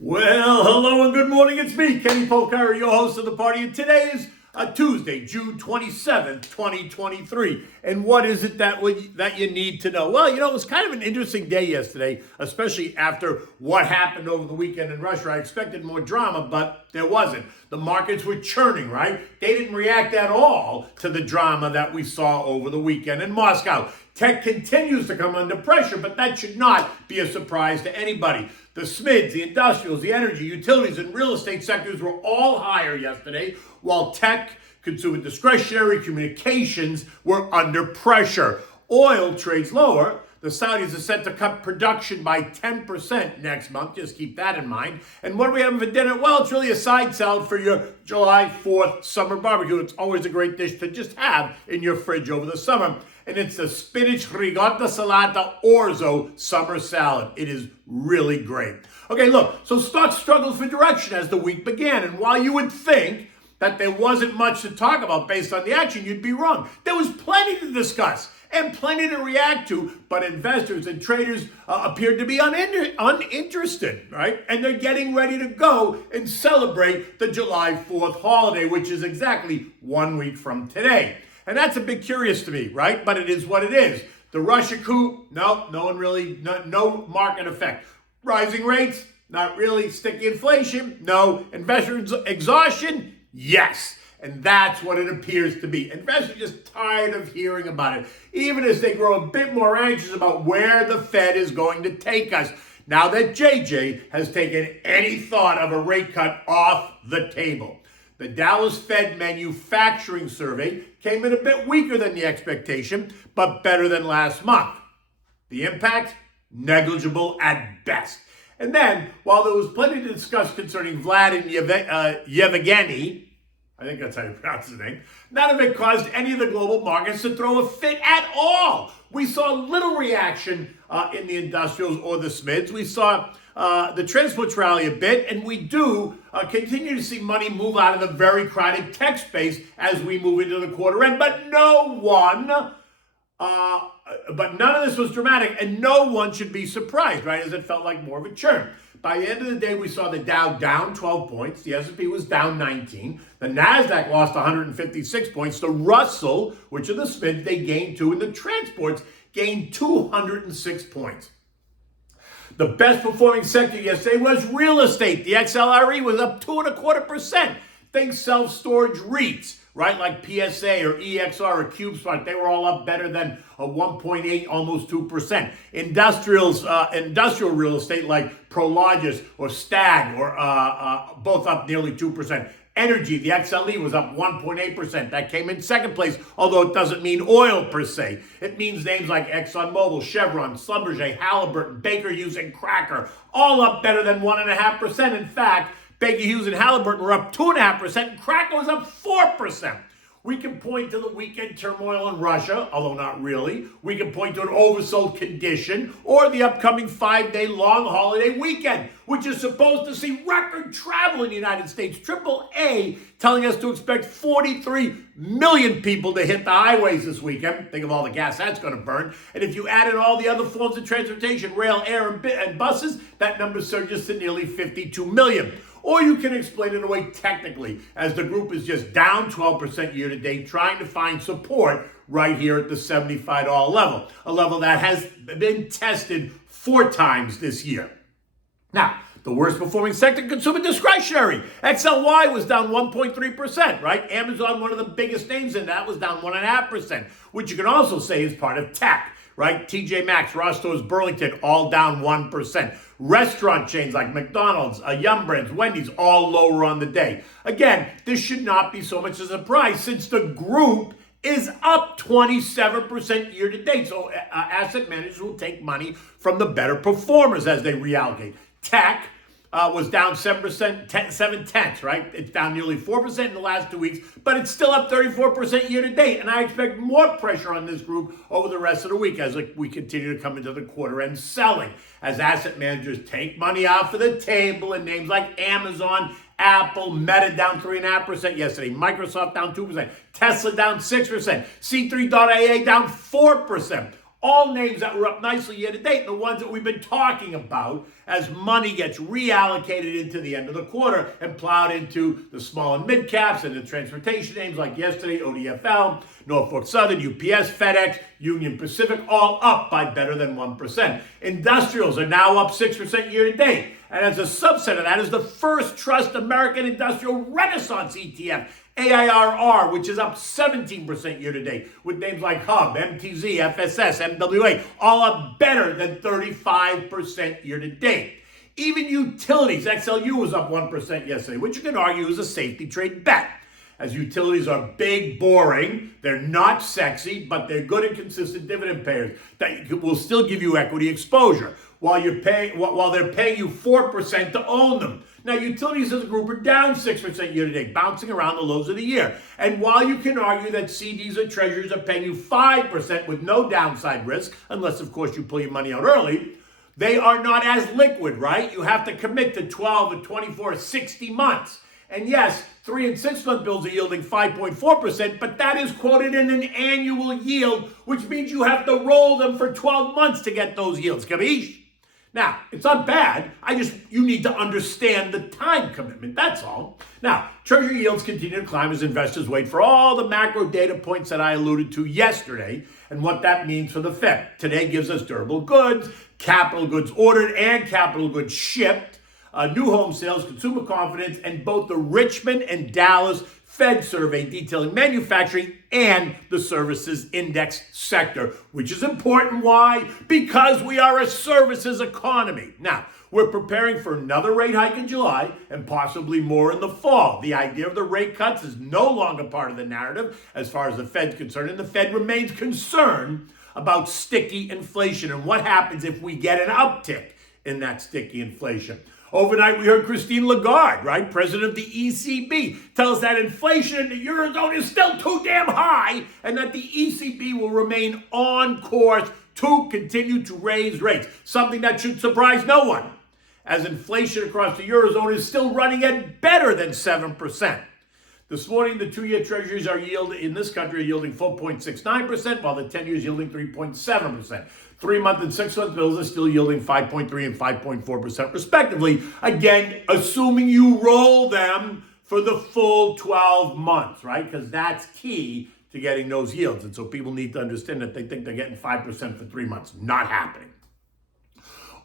Well, hello and good morning. It's me, Kenny Polcari, your host of the party. And today is Tuesday, June 27th, 2023. And what is it that you need to know? Well, it was kind of an interesting day yesterday, especially after what happened over the weekend in Russia. I expected more drama, but there wasn't. The markets were churning, right? They didn't react at all to the drama that we saw over the weekend in Moscow. Tech continues to come under pressure, but that should not be a surprise to anybody. The SMIDs, the industrials, the energy, utilities, and real estate sectors were all higher yesterday, while tech, consumer discretionary, communications were under pressure. Oil trades lower. The Saudis are set to cut production by 10% next month. Just keep that in mind. And what are we having for dinner? Well, it's really a side salad for your July 4th summer barbecue. It's always a great dish to just have in your fridge over the summer. And it's the spinach ricotta salata Orzo summer salad. It is really great. Okay, look, so stocks struggled for direction as the week began. And while you would think that there wasn't much to talk about based on the action, you'd be wrong. There was plenty to discuss and plenty to react to, but investors and traders appeared to be uninterested, right? And they're getting ready to go and celebrate the July 4th holiday, which is exactly 1 week from today. And that's a bit curious to me, right? But it is what it is. The Russia coup, no market effect. Rising rates, not really. Sticky inflation, no. Investor exhaustion, yes. And that's what it appears to be. Investors are just tired of hearing about it, even as they grow a bit more anxious about where the Fed is going to take us, now that JJ has taken any thought of a rate cut off the table. The Dallas Fed manufacturing survey came in a bit weaker than the expectation, but better than last month. The impact? Negligible at best. And then, while there was plenty to discuss concerning Vlad and Yevgeny, I think that's how you pronounce his name, none of it caused any of the global markets to throw a fit at all. We saw little reaction in the industrials or the SMIDs. We saw the transports rally a bit, and we do continue to see money move out of the very crowded tech space as we move into the quarter end. But none of this was dramatic, and no one should be surprised, right? As it felt like more of a churn. By the end of the day, we saw the Dow down 12 points. The S&P was down 19. The NASDAQ lost 156 points. The Russell, which are the SMIDs, they gained 2. And the transports gained 206 points. The best performing sector yesterday was real estate. The XLRE was up 2.25%. Think self-storage REITs, right? Like PSA or EXR or CubeSmart. They were all up better than a 1.8, almost 2%. Industrial real estate like Prologis or Stag or both up nearly 2%. Energy, the XLE was up 1.8%. That came in second place, although it doesn't mean oil per se. It means names like ExxonMobil, Chevron, Schlumberger, Halliburton, Baker Hughes, and Cracker, all up better than 1.5%. In fact, Baker Hughes and Halliburton were up 2.5%, and Cracker was up 4%. We can point to the weekend turmoil in Russia, although not really. We can point to an oversold condition or the upcoming 5-day long holiday weekend, which is supposed to see record travel in the United States. AAA telling us to expect 43 million people to hit the highways this weekend. Think of all the gas that's going to burn. And if you add in all the other forms of transportation, rail, air, and buses, that number surges to nearly 52 million. Or you can explain it away technically, as the group is just down 12% year to date, trying to find support right here at the $75 level, a level that has been tested 4 times this year. Now, the worst performing sector, consumer discretionary. XLY was down 1.3%, right? Amazon, one of the biggest names in that, was down 1.5%, which you can also say is part of tech, right? TJ Maxx, Ross Stores, Burlington, all down 1%. Restaurant chains like McDonald's, Yum Brands, Wendy's, all lower on the day. Again, this should not be so much a surprise since the group is up 27% year to date. So asset managers will take money from the better performers as they reallocate. Tech was down 7%, 7/10, right? It's down nearly 4% in the last 2 weeks, but it's still up 34% year to date. And I expect more pressure on this group over the rest of the week as we continue to come into the quarter end selling, as asset managers take money off of the table in names like Amazon, Apple, Meta down 3.5% yesterday, Microsoft down 2%, Tesla down 6%, C3.AA down 4%. All names that were up nicely year to date, the ones that we've been talking about as money gets reallocated into the end of the quarter and plowed into the small and mid caps and the transportation names like yesterday, ODFL, Norfolk Southern, UPS, FedEx, Union Pacific, all up by better than 1%. Industrials are now up 6% year to date. And as a subset of that is the First Trust American Industrial Renaissance ETF, AIRR, which is up 17% year to date, with names like Hub, MTZ, FSS, MWA, all up better than 35% year to date. Even utilities, XLU was up 1% yesterday, which you can argue is a safety trade bet. As utilities are big, boring, they're not sexy, but they're good and consistent dividend payers that will still give you equity exposure while they're paying you 4% to own them. Now, utilities as a group are down 6% year to date, bouncing around the lows of the year. And while you can argue that CDs or treasuries are paying you 5% with no downside risk, unless, of course, you pull your money out early, they are not as liquid, right? You have to commit to 12 and 24, 60 months. And yes, 3 and 6 month bills are yielding 5.4%, but that is quoted in an annual yield, which means you have to roll them for 12 months to get those yields. Capiche? Now, it's not bad. You need to understand the time commitment. That's all. Now, Treasury yields continue to climb as investors wait for all the macro data points that I alluded to yesterday and what that means for the Fed. Today gives us durable goods, capital goods ordered and capital goods shipped, new home sales, consumer confidence, and both the Richmond and Dallas Fed survey detailing manufacturing and the services index sector, which is important. Why? Because we are a services economy. Now, we're preparing for another rate hike in July and possibly more in the fall. The idea of the rate cuts is no longer part of the narrative as far as the Fed's concerned, and the Fed remains concerned about sticky inflation and what happens if we get an uptick in that sticky inflation. Overnight, we heard Christine Lagarde, right, president of the ECB, tell us that inflation in the Eurozone is still too damn high and that the ECB will remain on course to continue to raise rates, something that should surprise no one, as inflation across the Eurozone is still running at better than 7%. This morning, the 2-year treasuries in this country are yielding 4.69%, while the 10 years yielding 3.7%. 3-month and 6-month bills are still yielding 5.3 and 5.4% respectively. Again, assuming you roll them for the full 12 months, right? Because that's key to getting those yields. And so people need to understand that they think they're getting 5% for 3 months. Not happening.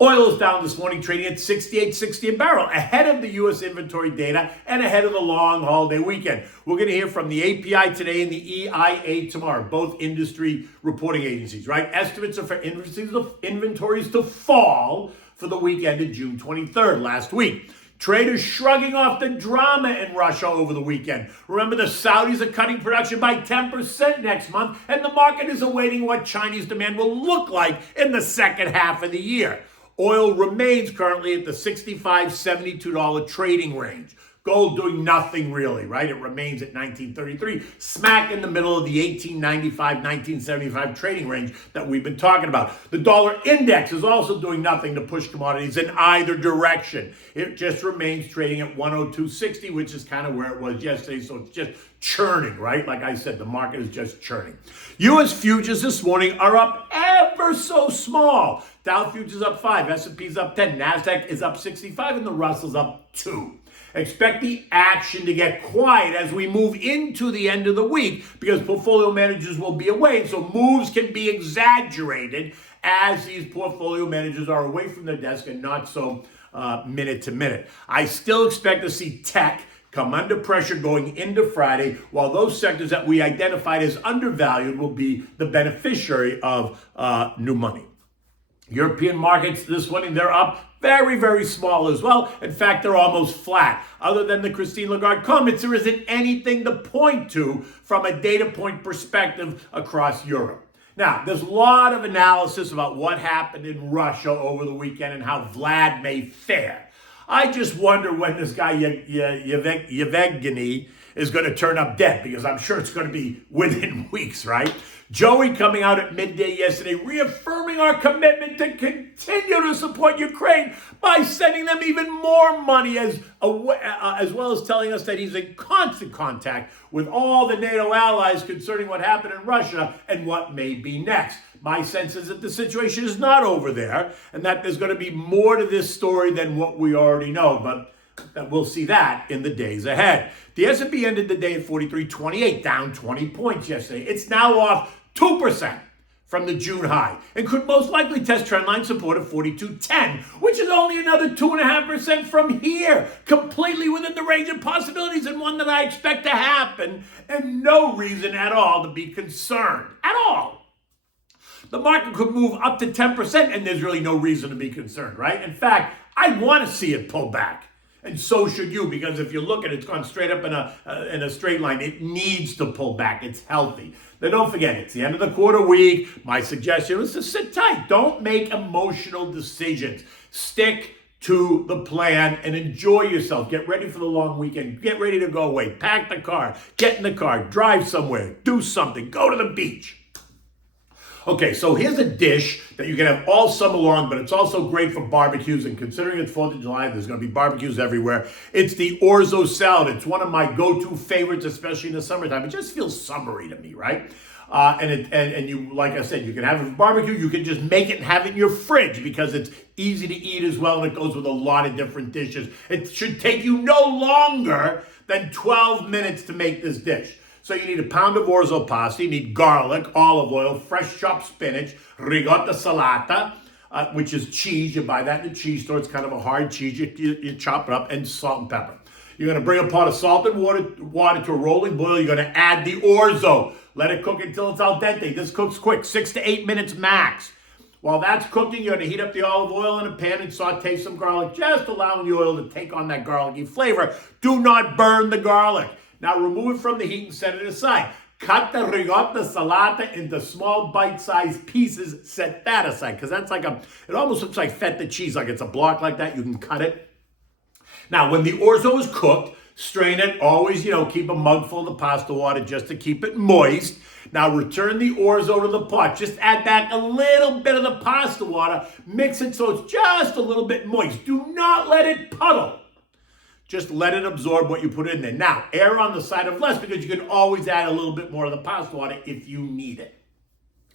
Oil is down this morning, trading at $68.60 a barrel, ahead of the U.S. inventory data and ahead of the long holiday weekend. We're going to hear from the API today and the EIA tomorrow, both industry reporting agencies, right? Estimates are for inventories to fall for the week ended June 23rd, last week. Traders shrugging off the drama in Russia over the weekend. Remember, the Saudis are cutting production by 10% next month, and the market is awaiting what Chinese demand will look like in the second half of the year. Oil remains currently at the $65, $72 trading range. Gold doing nothing really, right? It remains at $19.33, smack in the middle of the $18.95, $19.75 trading range that we've been talking about. The dollar index is also doing nothing to push commodities in either direction. It just remains trading at 102.60, which is kind of where it was yesterday. So it's just churning, right? Like I said, the market is just churning. U.S. futures this morning are up ever so small. Dow futures up 5, S&P's up 10, NASDAQ is up 65, and the Russell's up 2. Expect the action to get quiet as we move into the end of the week because portfolio managers will be away, so moves can be exaggerated as these portfolio managers are away from their desk and not so minute to minute. I still expect to see tech come under pressure going into Friday, while those sectors that we identified as undervalued will be the beneficiary of new money. European markets this morning, they're up very, very small as well. In fact, they're almost flat. Other than the Christine Lagarde comments, there isn't anything to point to from a data point perspective across Europe. Now, there's a lot of analysis about what happened in Russia over the weekend and how Vlad may fare. I just wonder when this guy Yevgeny is going to turn up dead, because I'm sure it's going to be within weeks, right? Joey coming out at midday yesterday, reaffirming our commitment to continue to support Ukraine by sending them even more money, as well as telling us that he's in constant contact with all the NATO allies concerning what happened in Russia and what may be next. My sense is that the situation is not over there and that there's going to be more to this story than what we already know. But we'll see that in the days ahead. The S&P ended the day at 43.28, down 20 points yesterday. It's now off 2% from the June high and could most likely test trendline support of 42.10, which is only another 2.5% from here, completely within the range of possibilities and one that I expect to happen and no reason at all to be concerned at all. The market could move up to 10% and there's really no reason to be concerned, right? In fact, I want to see it pull back. And so should you, because if you look at it, it's gone straight up in a straight line. It needs to pull back. It's healthy. Now, don't forget, it's the end of the quarter week. My suggestion is to sit tight. Don't make emotional decisions. Stick to the plan and enjoy yourself. Get ready for the long weekend. Get ready to go away. Pack the car. Get in the car. Drive somewhere. Do something. Go to the beach. Okay, so here's a dish that you can have all summer long, but it's also great for barbecues. And considering it's 4th of July, there's going to be barbecues everywhere. It's the Orzo salad. It's one of my go-to favorites, especially in the summertime. It just feels summery to me, right? And you, like I said, you can have it for barbecue. You can just make it and have it in your fridge because it's easy to eat as well, and it goes with a lot of different dishes. It should take you no longer than 12 minutes to make this dish. So you need a pound of orzo pasta, you need garlic, olive oil, fresh chopped spinach, ricotta salata, which is cheese. You buy that in the cheese store. It's kind of a hard cheese. You chop it up, and salt and pepper. You're going to bring a pot of salted water to a rolling boil. You're going to add the orzo. Let it cook until it's al dente. This cooks quick, 6 to 8 minutes max. While that's cooking, you're going to heat up the olive oil in a pan and saute some garlic, just allowing the oil to take on that garlicky flavor. Do not burn the garlic. Now remove it from the heat and set it aside. Cut the ricotta salata into small bite-sized pieces. Set that aside because that's like it almost looks like feta cheese, like it's a block like that. You can cut it. Now when the orzo is cooked, strain it. Always, keep a mug full of pasta water just to keep it moist. Now return the orzo to the pot. Just add back a little bit of the pasta water. Mix it so it's just a little bit moist. Do not let it puddle. Just let it absorb what you put in there. Now, err on the side of less because you can always add a little bit more of the pasta water if you need it,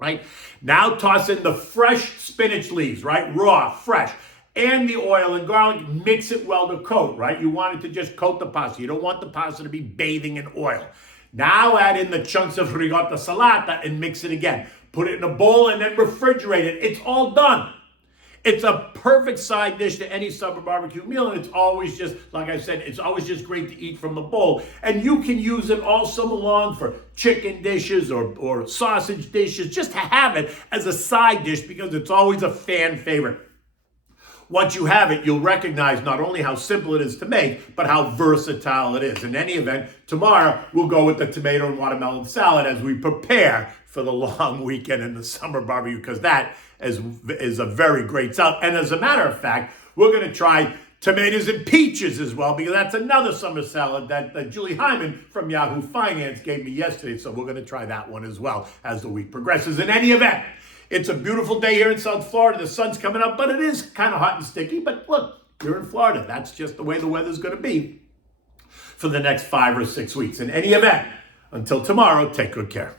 right? Now toss in the fresh spinach leaves, right? Raw, fresh, and the oil and garlic. Mix it well to coat, right? You want it to just coat the pasta. You don't want the pasta to be bathing in oil. Now add in the chunks of ricotta salata and mix it again. Put it in a bowl and then refrigerate it. It's all done. It's a perfect side dish to any summer barbecue meal, and it's always just, like I said, it's always just great to eat from the bowl. And you can use it all summer long for chicken dishes or sausage dishes, just to have it as a side dish because it's always a fan favorite. Once you have it, you'll recognize not only how simple it is to make, but how versatile it is. In any event, tomorrow we'll go with the tomato and watermelon salad as we prepare for the long weekend and the summer barbecue, because that is a very great salad. And as a matter of fact, we're going to try tomatoes and peaches as well, because that's another summer salad that Julie Hyman from Yahoo Finance gave me yesterday. So we're going to try that one as well as the week progresses. In any event, it's a beautiful day here in South Florida. The sun's coming up, but it is kind of hot and sticky. But look, you're in Florida. That's just the way the weather's going to be for the next 5 or 6 weeks. In any event, until tomorrow, take good care.